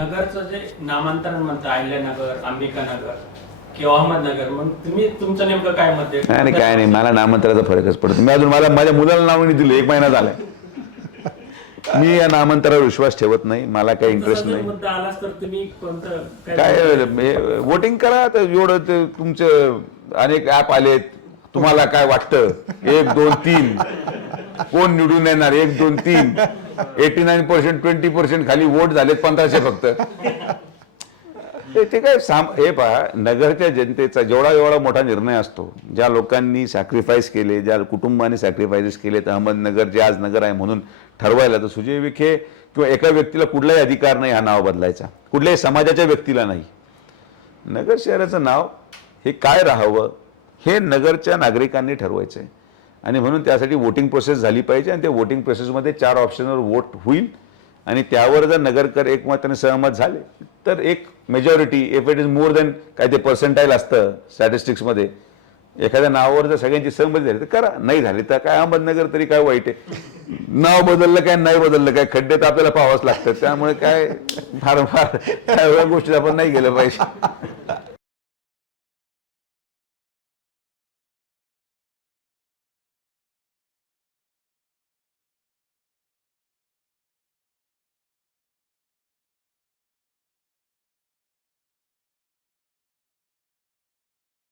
नगरचं जे नामांतरण म्हणतं अहिल्यानगर अंबिकानगर किंवा अहमदनगर मग तुम्ही तुमचं नेमकं काय मत आहे? नाही नाही, काय नाही. मला नामांतराचा फरकच पडतो. मी अजून मला माझ्या मुलाला नाव नाही दिलं. एक महिना झालाय. मी या नामांतरावर विश्वास ठेवत नाही. मला काही इंटरेस्ट नाही. मुद्दा आलाच तर तुम्ही कोणतं काय वोटिंग करा. तर एवढं ते तुमचं अनेक ऍप आलेत. तुम्हाला काय वाटतं? एक दोन तीन. कोण निवडून येणार? एक दोन तीन. Eighty nine percent twenty percent खाली वोट झालेत पंधराशे फक्त. ते- काय साम हे पहा नगरच्या जनतेचा जेवढा एवढा मोठा निर्णय असतो ज्या लोकांनी सॅक्रिफाईस केले ज्या कुटुंबाने सॅक्रिफाईस केले तर अहमदनगर जे आज नगर आहे म्हणून ठरवायला तर सुजय विखे किंवा एका व्यक्तीला कुठलाही अधिकार नाही हा नाव बदलायचा. कुठल्याही समाजाच्या व्यक्तीला नाही. नगर शहराचं नाव हे काय राहावं हे नगरच्या नागरिकांनी ठरवायचं आहे आणि म्हणून त्यासाठी वोटिंग प्रोसेस झाली पाहिजे आणि त्या वोटिंग प्रोसेसमध्ये चार ऑप्शनवर वोट होईल. आणि त्यावर जर नगरकर एकमताने सहमत झाले तर एक majority if it is more than काय ते पर्सेंटाईल असतं स्टॅटिस्टिक्समध्ये एखाद्या नावावर जर सगळ्यांची सहमती झाली तर करा. नाही झाली तर काय? अहमदनगर तरी काय वाईट आहे? नाव बदललं काय? नाही बदललं काय? खड्डे तर आपल्याला पाहावंच लागतात. त्यामुळे काय? फार फार एवढ्या गोष्टी आपण नाही गेलं पाहिजे.